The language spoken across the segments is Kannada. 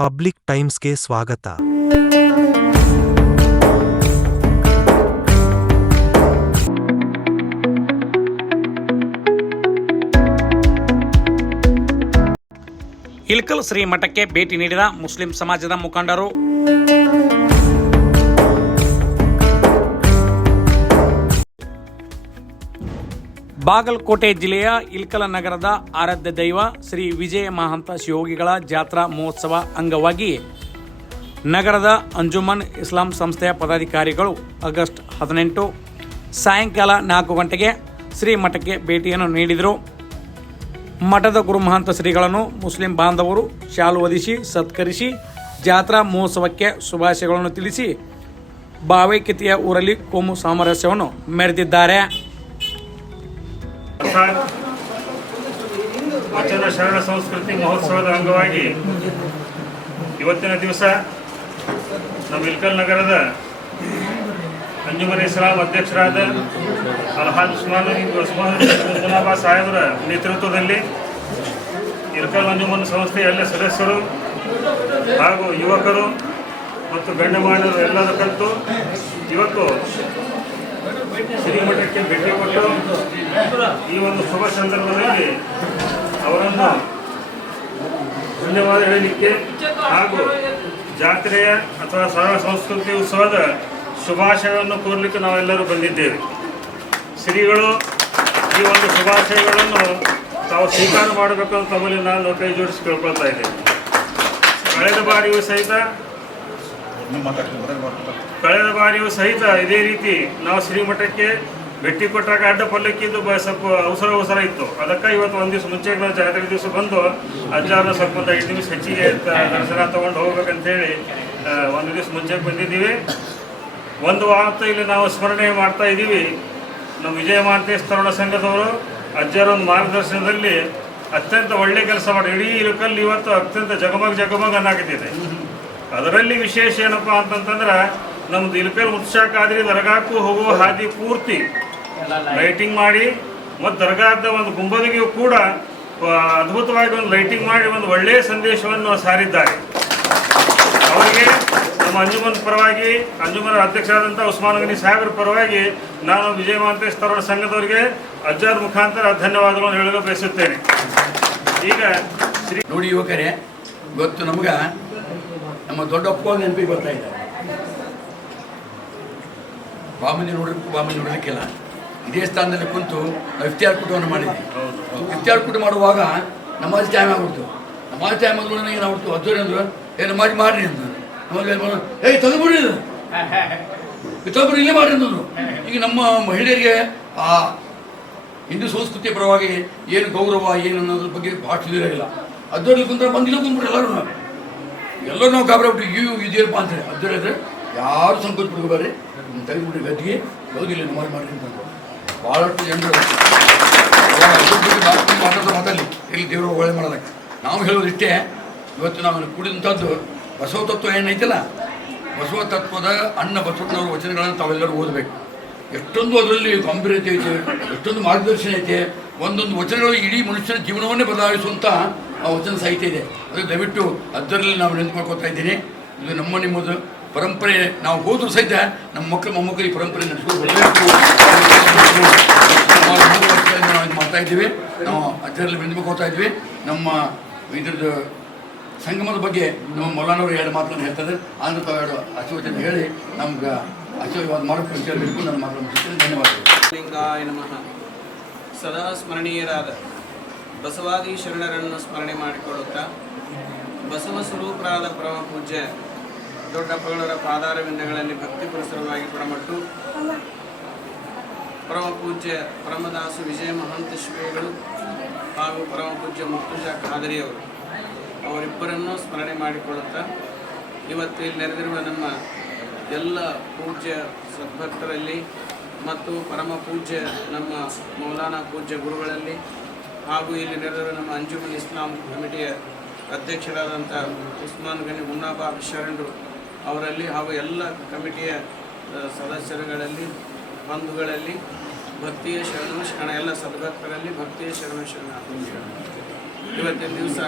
ಪಬ್ಲಿಕ್ ಟೈಮ್ಸ್ಗೆ ಸ್ವಾಗತ. ಇಲ್ಕಲ್ ಶ್ರೀ ಮಠಕ್ಕೆ ಭೇಟಿ ನೀಡಿದ ಮುಸ್ಲಿಂ ಸಮಾಜದ ಮುಖಂಡರು. ಬಾಗಲಕೋಟೆ ಜಿಲ್ಲೆಯ ಇಲ್ಕಲ ನಗರದ ಆರಾಧ್ಯ ದೈವ ಶ್ರೀ ವಿಜಯ ಮಹಾಂತ ಶಿವಯೋಗಿಗಳ ಜಾತ್ರಾ ಮಹೋತ್ಸವ ಅಂಗವಾಗಿ ನಗರದ ಅಂಜುಮನ್ ಇಸ್ಲಾಂ ಸಂಸ್ಥೆಯ ಪದಾಧಿಕಾರಿಗಳು ಆಗಸ್ಟ್ ಹದಿನೆಂಟು ಸಾಯಂಕಾಲ ನಾಲ್ಕು ಗಂಟೆಗೆ ಶ್ರೀ ಮಠಕ್ಕೆ ಭೇಟಿಯನ್ನು ನೀಡಿದರು. ಮಠದ ಗುರುಮಹಾಂತ ಶ್ರೀಗಳನ್ನು ಮುಸ್ಲಿಂ ಬಾಂಧವರು ಶಾಲು ಒದಿಸಿ ಸತ್ಕರಿಸಿ, ಜಾತ್ರಾ ಮಹೋತ್ಸವಕ್ಕೆ ಶುಭಾಶಯಗಳನ್ನು ತಿಳಿಸಿ ಭಾವೈಕ್ಯತೆಯ ಊರಲ್ಲಿ ಕೋಮು ಸಾಮರಸ್ಯವನ್ನು ಮೆರೆದಿದ್ದಾರೆ. ಪ್ರಸಾದ್ ವಚನ ಶರಣ ಸಂಸ್ಕೃತಿ ಮಹೋತ್ಸವದ ಅಂಗವಾಗಿ ಇವತ್ತಿನ ದಿವಸ ನಮ್ಮ ಇಲ್ಕಲ್ ನಗರದ ಅಂಜುಮನ್ ಇಸ್ಲಾಂ ಅಧ್ಯಕ್ಷರಾದ ಅಲಹಾದ್ ಉಸ್ಮಾನ್ ಉಸ್ಮಾನ್ ಸಾಹೇಬರ ನೇತೃತ್ವದಲ್ಲಿ ಇಲ್ಕಲ್ ಅಂಜುಮನ್ ಸಂಸ್ಥೆಯ ಎಲ್ಲ ಸದಸ್ಯರು ಹಾಗೂ ಯುವಕರು ಮತ್ತು ಗಣ್ಯಮಾನ್ಯರು ಎಲ್ಲದಕ್ಕಂತೂ ಇವತ್ತು ಶ್ರೀಮಠಕ್ಕೆ ಭೇಟಿ ಕೊಟ್ಟು ಈ ಒಂದು ಶುಭ ಸಂದರ್ಭದಲ್ಲಿ ಅವರನ್ನು ಧನ್ಯವಾದ ಹೇಳಲಿಕ್ಕೆ ಹಾಗೂ ಜಾತ್ರೆಯ ಅಥವಾ ಸರಳ ಸಂಸ್ಕೃತಿ ಉತ್ಸವದ ಶುಭಾಶಯವನ್ನು ಕೋರಲಿಕ್ಕೆ ನಾವೆಲ್ಲರೂ ಬಂದಿದ್ದೇವೆ. ಶ್ರೀಗಳು, ಈ ಒಂದು ಶುಭಾಶಯಗಳನ್ನು ತಾವು ಸ್ವೀಕಾರ ಮಾಡಬೇಕು ಅಂತ ತಮ್ಮಲ್ಲಿ ನಾನು ಕೈ ಜೋಡಿಸಿ ಕೇಳ್ಕೊಳ್ತಾ ಇದ್ದೇನೆ. ಕಳೆದ ಬಾರಿಯೂ ಸಹಿತ ಕಳೆದ ಬಾರಿಯೂ ಸಹಿತ ಇದೇ ರೀತಿ ನಾವು ಶ್ರೀಮಠಕ್ಕೆ ಭೇಟಿ ಕೊಟ್ಟಾಗ ಅಡ್ಡ ಪಲ್ಲಕ್ಕಿದ್ದು ಸ್ವಲ್ಪ ಅವಸರ ಅವಸರ ಇತ್ತು. ಅದಕ್ಕೆ ಇವತ್ತು ಒಂದು ದಿವಸ ಮುಂಚೆ ಜಾತ್ರೆ ದಿವಸ ಬಂದು ಅಜ್ಜಾರನ್ನ ಸ್ವಲ್ಪ ಒಂದು ಐದು ನಿಮಿಷ ಹೆಚ್ಚಿಗೆ ದರ್ಶನ ತೊಗೊಂಡು ಹೋಗ್ಬೇಕಂತೇಳಿ ಒಂದು ದಿವಸ ಮುಂಚೆ ಬಂದಿದ್ದೀವಿ. ಒಂದು ವಾರ ಇಲ್ಲಿ ನಾವು ಸ್ಮರಣೆ ಮಾಡ್ತಾ ಇದ್ದೀವಿ. ನಮ್ಮ ವಿಜಯ ಮಾಂತೇಶ್ ತರುಣ ಸಂಘದವರು ಅಜ್ಜರ ಒಂದು ಮಾರ್ಗದರ್ಶನದಲ್ಲಿ ಅತ್ಯಂತ ಒಳ್ಳೆ ಕೆಲಸ ಮಾಡಿ, ಇಡೀ ಇಳಕಲ್ಲಿ ಇವತ್ತು ಅತ್ಯಂತ ಜಗಮಗ್ ಜಗಮಗ್ ಅನ್ನಾಗುತ್ತಿದೆ ಅದರಲ್ಲಿ ವಿಶೇಷ ಏನಪ್ಪ ಅಂತಂತಂದ್ರೆ ನಮ್ದು ಉತ್ಸಾಹ ಕಾದ್ರಿ ದರ್ಗಾಕ್ಕೂ ಹೋಗುವ ಹಾದಿ ಪೂರ್ತಿ ಲೈಟಿಂಗ್ ಮಾಡಿ, ಮತ್ತು ದರ್ಗಾದ ಒಂದು ಗುಂಬದಿಗೂ ಕೂಡ ಅದ್ಭುತವಾಗಿ ಒಂದು ಲೈಟಿಂಗ್ ಮಾಡಿ, ಒಂದು ಒಳ್ಳೆಯ ಸಂದೇಶವನ್ನು ಸಾರಿದ್ದಾರೆ. ಅವರಿಗೆ ನಮ್ಮ ಅಂಜುಮನ್ ಪರವಾಗಿ, ಅಂಜುಮನ್ ಅಧ್ಯಕ್ಷರಾದಂಥ ಉಸ್ಮಾನ್ ಗನಿ ಸಾಹೇಬರ ಪರವಾಗಿ ನಾನು ವಿಜಯ ಮಹಾಂತೇಶ್ ತರುಣ ಸಂಘದವರಿಗೆ ಅಜ್ಜಾರ್ ಮುಖಾಂತರ ಧನ್ಯವಾದಗಳನ್ನು ಹೇಳಲು ಬಯಸುತ್ತೇನೆ. ಈಗ ಶ್ರೀ ನೋಡಿ ಯುವಕರೇ, ಗೊತ್ತು ನಮ್ಗೆ ನಮ್ಮ ದೊಡ್ಡಪ್ಪ ನೆನಪಿಗೆ ಬರ್ತಾ ಇದ್ದಾರೆ ಬಾಮುಂದಿ ನೋಡಲಿಕ್ಕೆ ಬಾಮುಂದಿ ನೋಡಲಿಕ್ಕಿಲ್ಲ. ಇದೇ ಸ್ಥಾನದಲ್ಲಿ ಕುಂತು ಇಫ್ತಿಯಾರ್ ಕೂಟವನ್ನು ಮಾಡಿದ್ವಿ. ಇಫ್ತಿಯಾರ್ ಕೂಟ ಮಾಡುವಾಗ ನಮಾಜ್ ಟೈಮ್ ಆಗ್ಬಿಡ್ತು. ನಮಾಜ್ ಟೈಮ್ ಆದ್ರೂ ಏನಾಗ್ಬಿಡ್ತು ಅದ್ದೂರಿ ಅಂದ್ರು ಏ ನಮಾಜ್ ಮಾಡ್ರಿ ಅಂತ ನಮಾಜ್ ಏಯ್ ತಗೊಂಡ್ಬಿಡ್ರಿ ಇದು. ಇಲ್ಲೇ ಮಾಡ್ರಿ ಅಂದ್ರು ಈಗ ನಮ್ಮ ಮಹಿಳೆಯರಿಗೆ ಆ ಹಿಂದೂ ಸಂಸ್ಕೃತಿಯ ಪರವಾಗಿ ಏನು ಗೌರವ ಏನು ಅನ್ನೋದ್ರ ಬಗ್ಗೆ ಭಾಳ ತಿಳಿದಿರಲಿಲ್ಲ ಅದರಲ್ಲಿ ಕುಂತ್ರೆ ಬಂದಿಲ್ಲ ಕುಂದ್ಬಿಟ್ರೆ ಎಲ್ಲರೂ. ಎಲ್ಲರೂ ನಾವು ಗಾಬರಿ ಇವು ಇದೇನಪ್ಪ ಅಂತಾರೆ. ಅದರಲ್ಲಿ ಯಾರು ಸಂಕೋಚ ಪಡ್ಕೋಬಾರ್ರಿ ತೆಗೆದುಬಿಟ್ರಿ ಗದ್ದಿಗೆ ಹೋಗಿಲ್ಲ ನಮಾಜ್ ಮಾಡ್ರಿ ಅಂತ ಭಾಳಷ್ಟು ಜನರು ಅವಾಗ ಮಾತಲ್ಲಿ ಇಲ್ಲಿ ದೇವರು ಒಳ್ಳೆ ಮಾಡೋದಕ್ಕೆ. ನಾವು ಹೇಳೋದಿಷ್ಟೇ ಇವತ್ತು ನಾವು ಕುಡಿದಂಥದ್ದು ಬಸವ ತತ್ವ ಏನೈತಲ್ಲ? ಬಸವ ತತ್ವದ ಅಣ್ಣ ಬಸವಣ್ಣವ್ರ ವಚನಗಳನ್ನು ತಾವೆಲ್ಲರೂ ಓದಬೇಕು. ಎಷ್ಟೊಂದು ಅದರಲ್ಲಿ ಗಂಭೀರತೆ ಐತೆ, ಎಷ್ಟೊಂದು ಮಾರ್ಗದರ್ಶನ ಐತೆ, ಒಂದೊಂದು ವಚನಗಳು ಇಡೀ ಮನುಷ್ಯನ ಜೀವನವನ್ನೇ ಬದಲಾಯಿಸುವಂಥ ಆ ವಚನ ಸಾಹಿತ್ಯ ಇದೆ. ಅದು ದಯವಿಟ್ಟು ಅದರಲ್ಲಿ ನಾವು ನೆನಪು ಮಾಡ್ಕೊತಾ ಇದ್ದೀನಿ. ಇದು ನಮ್ಮ ನಿಮ್ಮದು ಪರಂಪರೆ ನಾವು ಹೋದರೂ ಸಹಿತ ನಮ್ಮ ಮಕ್ಕಳು ಮೊಮ್ಮಕ್ಕಳು ಈ ಪರಂಪರೆ ನಡೆಸ್ಕೊಂಡು ಬರಬೇಕು. ನಾವು ಇದು ಮಾಡ್ತಾ ಇದ್ದೀವಿ. ನಾವು ಅದರಲ್ಲಿ ನೆನಪು ಹೋಗ್ತಾ ಇದ್ವಿ ನಮ್ಮ ಇದ್ರದ್ದು ಸಂಗಮದ ಬಗ್ಗೆ ನಮ್ಮ ಮೊಲಾನವರು ಎರಡು ಮಾತನ್ನು ಹೇಳ್ತಾರೆ. ಆಂಧ್ರ ತಾವು ಎರಡು ಹೇಳಿ ನಮ್ಗೆ ಆಶೀರ್ವಾದ ಅಂತ ಹೇಳಬೇಕು ನನ್ನ ಮಾತನ್ನು ಮುಗಿಸ್ತೇನೆ. ಧನ್ಯವಾದಗಳು. ಸದಾ ಸ್ಮರಣೀಯರಾದ ಬಸವಾದಿ ಶರಣರನ್ನು ಸ್ಮರಣೆ ಮಾಡಿಕೊಳ್ಳುತ್ತಾ ಬಸವ ಸ್ವರೂಪರಾದ ಪರಮ ಪೂಜ್ಯ ದೊಡ್ಡಪ್ಪಗಳವರ ಪಾದಾರವಿಂದಗಳಲ್ಲಿ ಭಕ್ತಿ ಪುರಸ್ಸರವಾಗಿ ಪರಮಟ್ಟು. ಪರಮ ಪೂಜ್ಯ ಪರಮದಾಸು ವಿಜಯ ಮಹಂತ ಶ್ರೀಗಳು ಹಾಗೂ ಪರಮ ಪೂಜ್ಯ ಮುತ್ತುಜ ಖಾದರಿಯವರು, ಅವರಿಬ್ಬರನ್ನು ಸ್ಮರಣೆ ಮಾಡಿಕೊಳ್ಳುತ್ತಾ ಇವತ್ತು ಇಲ್ಲಿ ನೆರೆದಿರುವ ನಮ್ಮ ಎಲ್ಲ ಪೂಜ್ಯ ಸದ್ಭಕ್ತರಲ್ಲಿ ಮತ್ತು ಪರಮ ಪೂಜ್ಯ ನಮ್ಮ ಮೌಲಾನಾ ಪೂಜ್ಯ ಗುರುಗಳಲ್ಲಿ ಹಾಗೂ ಇಲ್ಲಿ ನೆರೆದಿರುವ ನಮ್ಮ ಅಂಜುಮನ್ ಇಸ್ಲಾಂ ಕಮಿಟಿಯ ಅಧ್ಯಕ್ಷರಾದಂಥ ಉಸ್ಮಾನ್ ಗನಿ ಮುನ್ನಾಬಾಬ್ ಶರಣರು ಅವರಲ್ಲಿ ಹಾಗೂ ಎಲ್ಲ ಕಮಿಟಿಯ ಸದಸ್ಯರುಗಳಲ್ಲಿ, ಬಂಧುಗಳಲ್ಲಿ ಭಕ್ತಿಯ ಶರಣ ಶರಣ, ಎಲ್ಲ ಸದ್ಭಕ್ತರಲ್ಲಿ ಭಕ್ತಿಯ ಶರಣ ಶರಣ. ಇವತ್ತಿನ ದಿವಸ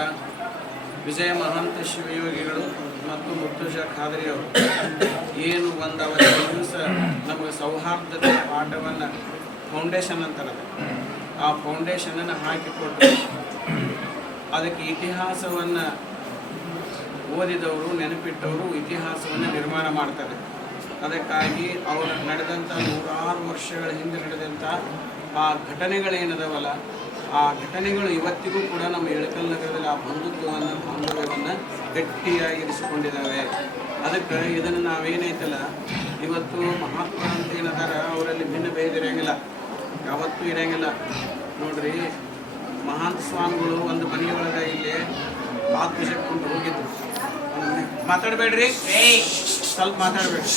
ವಿಜಯ ಮಹಂತ ಶಿವಯೋಗಿಗಳು ಮತ್ತು ಮುರ್ತುಜ ಖಾದ್ರಿ ಅವರು ಏನು ಅವತ್ತಿನ ದಿವಸ ನಮಗೆ ಸೌಹಾರ್ದತೆ ಪಾಠವನ್ನು ಫೌಂಡೇಶನ್ ಅಂತಾರೆ ಆ ಫೌಂಡೇಶನನ್ನು ಹಾಕಿಕೊಟ್ಟು ಅದಕ್ಕೆ ಇತಿಹಾಸವನ್ನು ಓದಿದವರು, ನೆನಪಿಟ್ಟವರು ಇತಿಹಾಸವನ್ನು ನಿರ್ಮಾಣ ಮಾಡ್ತಾರೆ. ಅದಕ್ಕಾಗಿ ಅವರು ನಡೆದಂಥ ನೂರಾರು ವರ್ಷಗಳ ಹಿಂದೆ ನಡೆದಂಥ ಆ ಘಟನೆಗಳೇನದವಲ್ಲ, ಆ ಘಟನೆಗಳು ಇವತ್ತಿಗೂ ಕೂಡ ನಮ್ಮ ಇಳಕಲ್ ನಗರದಲ್ಲಿ ಆ ಬಂಧುತ್ವವನ್ನು, ಬಾಂಧವ್ಯವನ್ನು ಗಟ್ಟಿಯಾಗಿರಿಸಿಕೊಂಡಿದ್ದಾವೆ. ಅದಕ್ಕೆ ಇದನ್ನು ನಾವೇನೈತಲ್ಲ ಇವತ್ತು ಮಹಾತ್ಮ ಅಂತ ಏನದಾರ ಅವರಲ್ಲಿ ಭಿನ್ನ ಭೇದ ಇರಂಗಿಲ್ಲ. ಯಾವತ್ತೂ ಇರೋಂಗಿಲ್ಲ. ನೋಡ್ರಿ ಮಹಾಂತ ಸ್ವಾಮಿಗಳು ಒಂದು ಮನೆಯೊಳಗೆ ಇಲ್ಲಿ ಆತ್ಮಶಕ್ತಿ ಹೋಗಿದ್ರು. ಮಾತಾಡಬೇಡ್ರಿ. ಸ್ವಲ್ಪ ಮಾತಾಡಬೇಡ್ರಿ.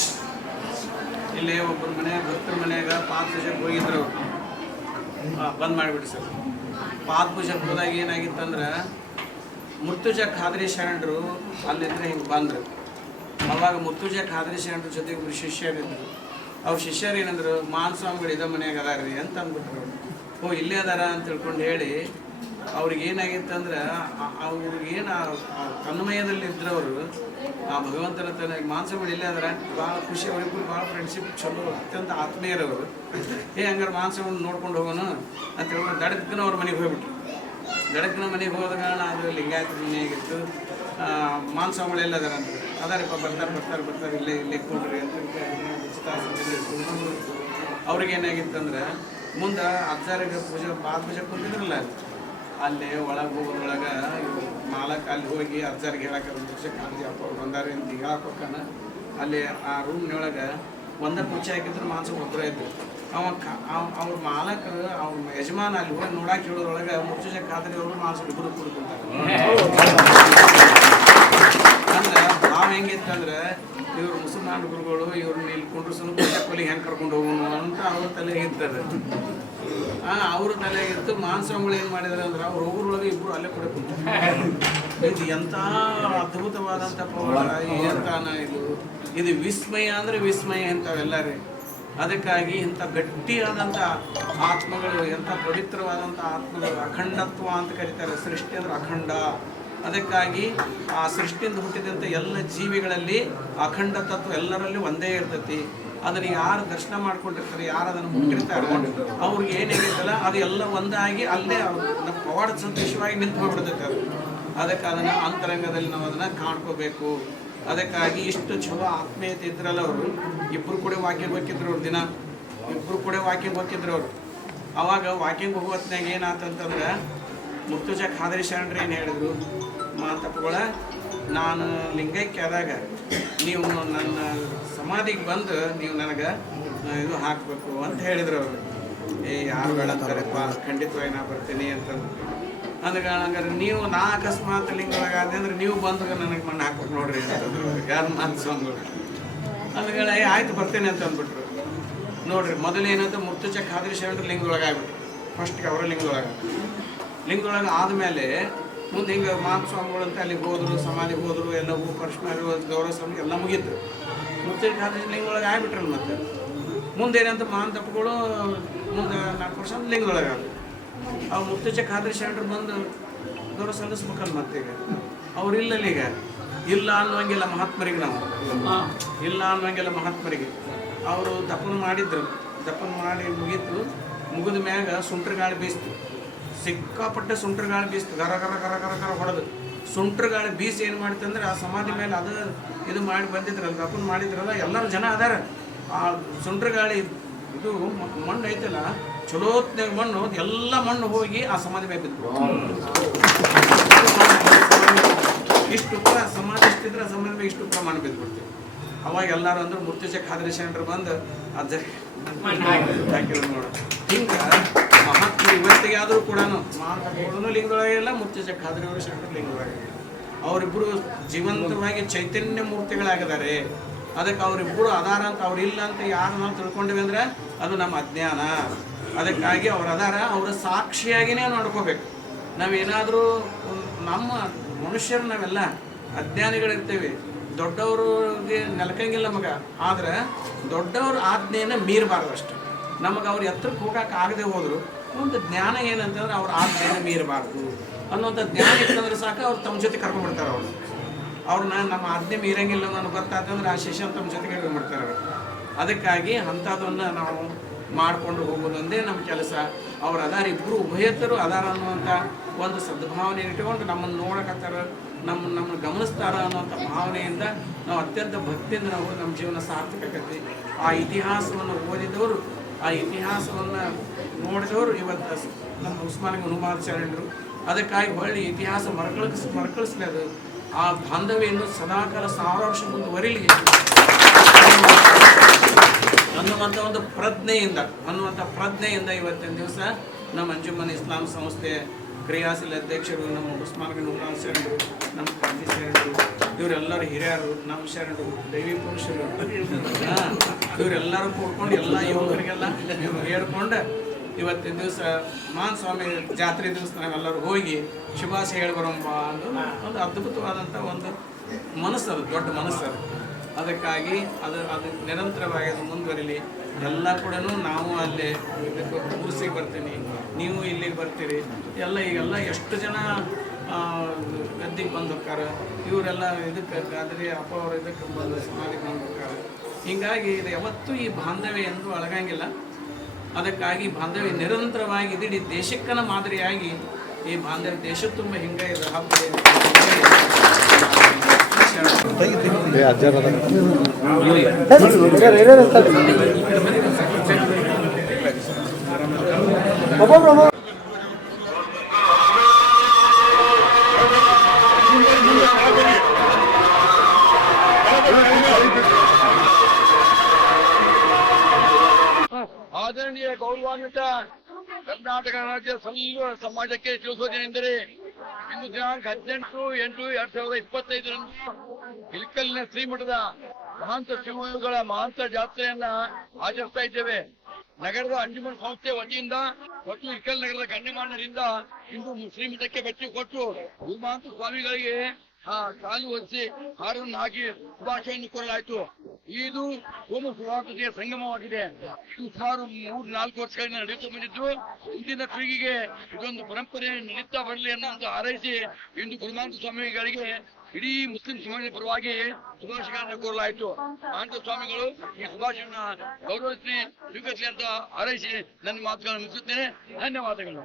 ಇಲ್ಲಿ ಒಬ್ಬರ ಮನೆ, ಭಕ್ತರ ಮನೆಯಾಗ ಪಾತ್ ಪೂಜೆಗೆ ಹೋಗಿದ್ರು. ಬಂದ್ ಮಾಡಿಬಿಡಿ ಸರ್. ಪಾತ್ ಪೂಜೆಗೆ ಹೋದಾಗ ಏನಾಗಿತ್ತಂದ್ರೆ ಮುರ್ತುಜ ಖಾದ್ರಿ ಶರಣರು ಅಲ್ಲಿಂದ ಹಿಂಗೆ ಬಂದರು. ಅವಾಗ ಮುರ್ತುಜ ಖಾದ್ರಿ ಶರಣರ ಜೊತೆಗೆ ಒಬ್ರು ಶಿಷ್ಯರಿದ್ರು. ಅವ್ರ ಶಿಷ್ಯರು ಏನಂದ್ರು ಮಾನ್ ಸ್ವಾಮಿಗಳು ಮನೆಯಾಗ ಅದಾರ ಅದಾರ್ರಿ ಅಂತ ಅಂದ್ಬಿಟ್ರು ಓ, ಇಲ್ಲೇ ಅದಾರ ಅಂತ ತಿಳ್ಕೊಂಡು ಹೇಳಿ ಅವ್ರಿಗೆ ಏನಾಗಿತ್ತಂದ್ರೆ ಅವ್ರಿಗೇನು ತನ್ಮಯದಲ್ಲಿ ಇದ್ರವರು, ಆ ಭಗವಂತನ ತನ್ನ ಮಾನ್ಸಗಳು ಇಲ್ಲೇ ಅಂದ್ರೆ ಭಾಳ ಖುಷಿ ಅವ್ರಿಗೂ ಭಾಳ ಫ್ರೆಂಡ್ಶಿಪ್ ಚಲೋ, ಅತ್ಯಂತ ಆತ್ಮೀಯರವರು. ಏ ಹಂಗಾರೆ ಮಾನಸವನ್ನು ನೋಡ್ಕೊಂಡು ಹೋಗೋಣ ಅಂತ ಹೇಳ್ಕೊಂಡು ದಡಕ್ಕನ ಅವ್ರ ಮನೆಗೆ ಹೋಗ್ಬಿಟ್ರು. ದಡಕ್ಕನ ಮನೆಗೆ ಹೋದಾಗ ಅದು ಲಿಂಗಾಯತ ಮನೆಯಾಗಿತ್ತು ಮಾನ್ಸ್ವಾಮಿಗಳು ಎಲ್ಲ ಅದರ ಅಂತ ಅದಾರಪ್ಪ ಬರ್ತಾರೆ ಬರ್ತಾರೆ ಬರ್ತಾರೆ, ಇಲ್ಲೇ ಇಲ್ಲೇ ಕೊಡ್ರಿ ಅಂತ ಅವ್ರಿಗೆ ಏನಾಗಿತ್ತಂದ್ರೆ, ಮುಂದೆ ಅಜ್ಜಾರಿಗೆ ಪೂಜೆ ಪಾದ ಪೂಜೆ ಕುಂತಿದ್ರಲ್ಲ ಅಲ್ಲಿ ಒಳಗೆ ಹೋಗೋದ್ರೊಳಗೆ ಮಾಲಕ್ ಅಲ್ಲಿ ಹೋಗಿ ಅರ್ಜರ್ಗೆ ಹೇಳಕ್ಕೆ ಕಾಳಜಿ ಅಪ್ಪ ಅವ್ರು ಬಂದಾರೆ ಅಂತ ಹೇಳಕ್ಕೆ ಹೋಗ್ತಾನ. ಅಲ್ಲಿ ಆ ರೂಮ್ನೊಳಗೆ ಒಂದೇ ಕುರ್ಚಿ ಹಾಕಿದ್ರೆ ಮಾಂಸ ಒಬ್ಬರ ಇದ್ದು ಅವ ಅವ್ರ ಮಾಲಕರು ಅವ್ರ ಯಜಮಾನ ಅಲ್ಲಿ ಹೋಗಿ ನೋಡಕ್ಕೆ ಹೇಳೋದ್ರೊಳಗೆ ಮುಚ್ಚೆ ಖಾತ್ರಿ ಅವರು ಮಾಂಸ ಇಬ್ಬರು ಕುಡ್ಕೊಂತಾರೆ. ಅಂದ್ರೆ ನಾವು ಹೆಂಗಿತ್ತಂದ್ರೆ ಇವ್ರು ಮುಸಲ್ಮಾನ್ ಗುರುಗಳು, ಇವ್ರನ್ನ ಇಲ್ಲಿ ಕುಂಡ್ರಸನು ಕೊಲಿಗೆ ಹೆಂಗೆ ಕರ್ಕೊಂಡು ಹೋಗೋಣ ಅಂತ ಅವ್ರ ತಲೆಗೆ ಇರ್ತದೆ. ಅವ್ರ ತಲೆ ಇತ್ತು ಮಾನ್ಸ್ವಾಮಿಗಳು ಏನು ಮಾಡಿದಾರೆ ಅಂದ್ರೆ ಅವ್ರ ಊರೊಳಗೆ ಇಬ್ರು ಅಲ್ಲೇ ಕೂಡ ಇದು ಎಂಥ ಅದ್ಭುತವಾದಂಥ ಪವಾಡ ಏನ್ ಇದು? ಇದು ವಿಸ್ಮಯ ಅಂದ್ರೆ ವಿಸ್ಮಯ ಇಂಥವೆಲ್ಲ ರೀ ಅದಕ್ಕಾಗಿ ಇಂಥ ಗಟ್ಟಿಯಾದಂಥ ಆತ್ಮಗಳು, ಎಂಥ ಪವಿತ್ರವಾದಂಥ ಆತ್ಮಗಳು, ಅಖಂಡತ್ವ ಅಂತ ಕರೀತಾರೆ, ಸೃಷ್ಟಿ ಅಂದ್ರೆ ಅಖಂಡ. ಅದಕ್ಕಾಗಿ ಆ ಸೃಷ್ಟಿಯಿಂದ ಹುಟ್ಟಿದಂಥ ಎಲ್ಲ ಜೀವಿಗಳಲ್ಲಿ ಅಖಂಡ ತತ್ವ ಎಲ್ಲರಲ್ಲಿ ಒಂದೇ ಇರ್ತೈತಿ. ಅದನ್ನು ಯಾರು ದರ್ಶನ ಮಾಡ್ಕೊಂಡಿರ್ತಾರೆ ಯಾರು ಅದನ್ನು ಮುಟ್ಟಿರ್ತಾರೆ ಅವ್ರಿಗೆ ಏನೇನಿರ್ತಲ್ಲ ಅದು ಎಲ್ಲ ಒಂದಾಗಿ ಅಲ್ಲೇ ನಮ್ಮ ಪವಾಡ ಸಂದೇಶವಾಗಿ ನಿಂತು ಹೋಗ್ಬಿಡ್ತೈತೆ ಅದು ಅದಕ್ಕೆ ಅದನ್ನು ಅಂತರಂಗದಲ್ಲಿ ನಾವು ಅದನ್ನು ಕಾಣ್ಕೋಬೇಕು. ಅದಕ್ಕಾಗಿ ಇಷ್ಟು ಚಲೋ ಆತ್ಮೀಯತೆ ಇದ್ರಲ್ಲ ಅವರು. ಇಬ್ಬರು ಕೂಡ ವಾಕಿಂಗ್ ಹೋಗಿದ್ರು ಅವ್ರು ದಿನ. ಇಬ್ಬರು ಕೂಡ ವಾಕಿಂಗ್ ಹೋಗಿದ್ರು ಅವರು. ಅವಾಗ ವಾಕಿಂಗ್ ಹೋಗೋತ್ನಾಗ ಏನಾತಂತಂದ್ರೆ ಮುತ್ತುಜ ಖಾದರಿ ಶರಣರು ಏನು ಹೇಳಿದ್ರು? ಮಾತಪ್ಪಗಳ ನಾನು ಲಿಂಗೈಕ್ಯಾದಾಗ ನೀವು ನನ್ನ ಸಮಾಧಿಗೆ ಬಂದು ನೀವು ನನಗೆ ಇದು ಹಾಕಬೇಕು ಅಂತ ಹೇಳಿದ್ರು ಅವರು. ಏ, ಯಾರು ಬೇಡಪ್ಪ ಖಂಡಿತವಾಗಿ ನಾ ಬರ್ತೀನಿ ಅಂತಂದು ಅಂದ್ರೆ ಹಂಗಾರೆ ನೀವು ನಾ ಅಕಸ್ಮಾತ್ ಲಿಂಗಳಾಗಿ ಅಂದ್ರೆ ನೀವು ಬಂದು ನನಗೆ ಮಣ್ಣು ಹಾಕ್ಬೇಕು ನೋಡ್ರಿ ಯಾರು ಮಾತು ಸ್ವಾಮಿಗಳು ಅಂದ್ಗಳ ಏ, ಆಯ್ತು ಬರ್ತೇನೆ ಅಂತ ಅಂದ್ಬಿಟ್ರು ನೋಡ್ರಿ, ಮೊದಲು ಏನಂತ ಮುರ್ತುಚ ಖಾದ್ರಿ ಶರಣರು ಲಿಂಗದೊಳಗಾಗ್ಬಿಟ್ರು ಫಸ್ಟ್ಗೆ ಅವರ ಲಿಂಗ ಲಿಂಗದೊಳಗೆ ಆದಮೇಲೆ ಮುಂದೆ ಹಿಂಗೆ ಮಾನ್ ಸ್ವಾಮಿಗಳು ಅಂತ ಅಲ್ಲಿಗೆ ಹೋದರು ಸಮಾಧಿಗೆ ಹೋದರು ಎಲ್ಲ ಹೂ ಪರಶ್ಮಾರಿ ಗೌರವ ಸ್ವಾಮಿ ಎಲ್ಲ ಮುಗೀತು. ಮುರ್ತುಚ ಖಾದ್ರಿ ಲಿಂಗದೊಳಗೆ ಆಗ್ಬಿಟ್ರಲ್ಲ ಮತ್ತೆ. ಮುಂದೆ ಏನಂತ ಮಾನ್ ತಪ್ಪಗಳು ಮುಂದೆ ನಾಲ್ಕು ವರ್ಷ ಲಿಂಗದೊಳಗೆ ಆದ್ರು. ಅವು ಮುತ್ತುಚ ಖಾದ್ರಿ ಶರಣರು ಬಂದು ಗೌರವ ಸಲ್ಲಿಸ್ಬೇಕಲ್ಲ ಮತ್ತೆ ಅವ್ರು ಇಲ್ಲ ಈಗ. ಇಲ್ಲ ಅನ್ನೋಂಗಿಲ್ಲ ಮಹಾತ್ಮರಿಗೆ ನಾವು. ಇಲ್ಲ ಅನ್ನೋಂಗಿಲ್ಲ ಮಹಾತ್ಮರಿಗೆ. ಅವರು ದಪ್ಪನ ಮಾಡಿದ್ರು. ದಪ್ಪನ ಮಾಡಿ ಮುಗೀತು. ಮುಗಿದ ಮ್ಯಾಗ ಸುಂಟ್ರಗಾಳಿ ಬೀಸ್ತು. ಸಿಕ್ಕಾಪಟ್ಟೆ ಸುಂಟ್ರ ಗಾಳಿ ಬೀಸ್ತು, ಗರ ಗರ ಗರ ಗರ ಗರ ಹೊಡೆದು. ಸುಂಟ್ರ ಗಾಳಿ ಬೀಸಿ ಏನು ಮಾಡ್ತಂದ್ರೆ ಆ ಸಮಾಧಿ ಮೇಲೆ ಅದು ಇದು ಮಾಡಿ ಬಂದಿದ್ರಲ್ಲ ಕಪ್ಪನ್ ಮಾಡಿದ್ರಲ್ಲ, ಎಲ್ಲರೂ ಜನ ಅದಾರ. ಆ ಸುಂಟ್ರ ಗಾಳಿ ಇದು ಮಣ್ಣು ಐತಲ್ಲ, ಚಲೋತ್ನಾಗ ಮಣ್ಣು, ಎಲ್ಲ ಮಣ್ಣು ಹೋಗಿ ಆ ಸಮಾಧಿ ಮೇಲೆ ಬಿದ್ದು ಇಷ್ಟು ಉಪ್ಪ ಸಮಾಧಿ ಇಷ್ಟಿದ್ರೆ ಆ ಸಮಾಧಿ ಮೇಲೆ ಇಷ್ಟು ಪ್ರಮಾಣ ಬಿದ್ದುಬಿಡ್ತೀವಿ ಅವಾಗ ಎಲ್ಲರೂ ಅಂದ್ರೆ ಮುರ್ತುಜ ಖಾದ್ರಿ ಶರಣರು ಬಂದು ಅದೇ ಹಾಕಿದ್ರು ನೋಡು. ಹಿಂಗೆ ಇವತ್ತಿಗೆ ಆದರೂ ಕೂಡ ಮಾತಾಡೋನು ಲಿಂಗದೊಳಗೆ ಇಲ್ಲ ಖಾದ್ರಿಯವರು ಖಾದ್ರಿ ಅವರು ಶರಣರು ಲಿಂಗದೊಳಗೆ ಅವರಿಬ್ಬರು ಜೀವಂತವಾಗಿ ಚೈತನ್ಯ ಮೂರ್ತಿಗಳಾಗಿದ್ದಾರೆ. ಅದಕ್ಕೆ ಅವರಿಬ್ಬರು ಆಧಾರ ಅಂತ ಅವ್ರು ಇಲ್ಲ ಅಂತ ಯಾರು ನಾವು ತಿಳ್ಕೊಂಡಿವಿ ಅಂದ್ರೆ ಅದು ನಮ್ಮ ಅಜ್ಞಾನ. ಅದಕ್ಕಾಗಿ ಅವ್ರ ಆಧಾರ ಅವರ ಸಾಕ್ಷಿಯಾಗಿನೇ ನೋಡ್ಕೋಬೇಕು. ನಾವೇನಾದರೂ, ನಮ್ಮ ಮನುಷ್ಯರು ನಾವೆಲ್ಲ ಅಜ್ಞಾನಿಗಳಿರ್ತೇವೆ. ದೊಡ್ಡವ್ರಿಗೆ ನೆಲಕಂಗಿಲ್ಲ ನಮಗೆ ಆದರೆ ದೊಡ್ಡವ್ರ ಆಜ್ಞೆಯನ್ನು ಮೀರಬಾರ್ದು ಅಷ್ಟು ನಮಗೆ ಅವ್ರ ಎತ್ತರಕ್ಕೆ ಹೋಗಕ್ಕೆ ಆಗದೆ ಹೋದ್ರು ಒಂದು ಜ್ಞಾನ ಏನಂತಂದ್ರೆ ಅವ್ರ ಆಜ್ಞೆಯನ್ನು ಮೀರಬಾರ್ದು ಅನ್ನೋಂಥ ಜ್ಞಾನ ಇತ್ತಂದ್ರೆ ಸಾಕು ಅವ್ರು ತಮ್ಮ ಜೊತೆ ಕರ್ಕೊಂಡ್ಬಿಡ್ತಾರೆ ಅವ್ರು. ಅವ್ರನ್ನ ನಮ್ಮ ಆಜ್ಞೆ ಮೀರಂಗಿಲ್ಲ ಅನ್ನೋ ಗೊತ್ತಾತಂದ್ರೆ ಆ ಶಿಷ್ಯ ತಮ್ಮ ಜೊತೆ ಕರ್ಕೊಂಡ್ಬಿಡ್ತಾರೆ ಅವರು. ಅದಕ್ಕಾಗಿ ಅಂಥದ್ದನ್ನು ನಾವು ಮಾಡಿಕೊಂಡು ಹೋಗೋದೊಂದೇ ನಮ್ಮ ಕೆಲಸ. ಅವ್ರು ಅದಾರ ಇಬ್ಬರು ಉಭಯತರು ಅದಾರ ಅನ್ನುವಂಥ ಒಂದು ಸದ್ಭಾವನೆ ಇಟ್ಕೊಂಡು ನಮ್ಮನ್ನು ನೋಡಕತ್ತಾರ, ನಮ್ಮ ನಮ್ಮನ್ನು ಗಮನಿಸ್ತಾರ ಅನ್ನುವಂಥ ಭಾವನೆಯಿಂದ ನಾವು ಅತ್ಯಂತ ಭಕ್ತಿಯಿಂದ ನಾವು ನಮ್ಮ ಜೀವನ ಸಾರ್ಥಕ ಆ ಇತಿಹಾಸವನ್ನು ಓದಿದವರು, ಆ ಇತಿಹಾಸವನ್ನು ನೋಡಿದವರು ಇವತ್ತು ನಮ್ಮ ಉಸ್ಮಾನ್ ಹನುಮಾನ್ ಶರಣರು ಅದಕ್ಕಾಗಿ ಹೊಳ್ಳಿ ಇತಿಹಾಸ ಮರಕಳಿಸ್ ಮರಕಳಿಸ್ಲಿ ಅದು ಆ ಬಾಂಧವ್ಯ ಇನ್ನು ಸದಾಕಾಲ ಸಾವಿರ ವರ್ಷ ಮುಂದುವರಿಲಿ ಅನ್ನುವಂಥ ಒಂದು ಪ್ರಜ್ಞೆಯಿಂದ ಅನ್ನುವಂಥ ಪ್ರಜ್ಞೆಯಿಂದ ಇವತ್ತಿನ ದಿವಸ ನಮ್ಮ ಅಂಜುಮನ್ ಇಸ್ಲಾಂ ಸಂಸ್ಥೆ ಕ್ರಿಯಾಶೀಲ ಅಧ್ಯಕ್ಷರು, ನಮ್ಮ ಉಸ್ಮಾನ್ ಶರಣರು ನಮ್ಮ ಪಾರ್ಟಿ ಶರಣರು ಇವರೆಲ್ಲರೂ ಹಿರಿಯರು, ನಮ್ಮ ಶರಣರು, ದೈವಿ ಪುರುಷರು. ಇವರೆಲ್ಲರೂ ಕೂಡ್ಕೊಂಡು ಎಲ್ಲ ಯುವಕರಿಗೆಲ್ಲ ಹೇಳ್ಕೊಂಡು ಇವತ್ತಿನ ದಿವಸ ಮಾನ್ ಸ್ವಾಮಿ ಜಾತ್ರೆ ದಿವಸ ನಾವೆಲ್ಲರೂ ಹೋಗಿ ಶುಭಾಶಯ ಹೇಳಿ ಬರೋಂಬ ಒಂದು ಅದ್ಭುತವಾದಂಥ ಒಂದು ಮನಸ್ಸು ಅದು ದೊಡ್ಡ ಮನಸ್ಸು ಅದು ಅದಕ್ಕಾಗಿ ಅದು ಅದು ನಿರಂತರವಾಗಿ ಅದು ಮುಂದುವರಿಲಿ. ಎಲ್ಲ ಕೂಡ ನಾವು ಅಲ್ಲಿ ಕೂರ್ಸಿಗೆ ಬರ್ತೀನಿ. ನೀವು ಇಲ್ಲಿಗೆ ಬರ್ತೀರಿ. ಎಲ್ಲ ಈಗೆಲ್ಲ ಎಷ್ಟು ಜನ ಗದ್ದಿಗೆ ಬಂದು ಇವರೆಲ್ಲ ಇದಕ್ಕೆ ಗಾದ್ರಿ ಅಪ್ಪ ಅವರು ಇದಕ್ಕೆ ಬಂದು ಸಮಾಧಿಗೆ ಬಂದು ಹೀಗಾಗಿ ಇದು ಯಾವತ್ತೂ ಈ ಬಾಂಧವ್ಯ ಎಂದು ಅಳಗಂಗಿಲ್ಲ. ಅದಕ್ಕಾಗಿ ಬಾಂಧವ್ಯ ನಿರಂತರವಾಗಿ ಇದಿಡೀ ದೇಶಕ್ಕನ ಮಾದರಿಯಾಗಿ ಈ ಬಾಂಧವ್ಯ ದೇಶ ತುಂಬ ಹಿಂಗೆ ಇದೆ ಹಬ್ಬ ಗೌರವಾನ್ವಿತ ಕರ್ನಾಟಕ ರಾಜ್ಯ ಸಂಘ ಸಮಾಜಕ್ಕೆ ತಿಳಿಸುವುದೇನೆಂದರೆ ಇಂದು ದಿನಾಂಕ ಹದಿನೆಂಟು ಎಂಟು ಎರಡ್ ಸಾವಿರದ ಇಪ್ಪತ್ತೈದರಂದು ಇಲ್ಕಲ್ಲಿನ ಶ್ರೀಮಠದ ಮಹಾಂತ ಶಿವಗಳ ಮಹಾಂತ ಜಾತ್ರೆಯನ್ನ ಆಚರಿಸ್ತಾ ಇದ್ದೇವೆ. ನಗರದ ಅಂಜುಮನ್ ಸಂಸ್ಥೆ ವತಿಯಿಂದ ಮತ್ತು ಇಕ್ಕಲ್ ನಗರದ ಗಣ್ಯಮಾನ್ಯರಿಂದ ಇಂದು ಶ್ರೀಮಠಕ್ಕೆ ಬೆಟ್ಟಿ ಕೊಟ್ಟು ಗುರುಮಹಾಂತ ಸ್ವಾಮಿಗಳಿಗೆ ಕಾಲು ಒರೆಸಿ ಹಾರನ್ನು ಹಾಕಿ ಶುಭಾಶಯನ್ನು ಕೋರಲಾಯಿತು. ಇದು ಕೋಮು ಸುಹಾಕತೆಯ ಸಂಗಮವಾಗಿದೆ. ಸುಮಾರು ಮೂರ್ ನಾಲ್ಕು ವರ್ಷಗಳಿಂದ ನಡೆಯುತ್ತಾ ಬಂದಿದ್ದು, ಇಂದಿನ ಪೀಳಿಗೆಗೆ ಇದೊಂದು ಪರಂಪರೆ ನಡೀತಾ ಬರಲಿ ಅನ್ನುವಂತ ಹಾರೈಸಿ ಇಂದು ಗುರುಮಾಂತ ಸ್ವಾಮಿಗಳಿಗೆ ಇಡೀ ಮುಸ್ಲಿಂ ಸಮಾಜದ ಪರವಾಗಿ ಶುಭಾಶಯಗಳನ್ನು ಕೋರಲಾಯಿತು. ಮಹಾಂತ ಸ್ವಾಮಿಗಳು ಈ ಶುಭಾಶಯನ ಗೌರವಿಸಿ ಸ್ವೀಕರಿಸಲಿ ಅಂತ ಹಾರೈಸಿ ನನ್ನ ಮಾತುಗಳನ್ನು ಮುಗಿಸುತ್ತೇನೆ ಧನ್ಯವಾದಗಳು.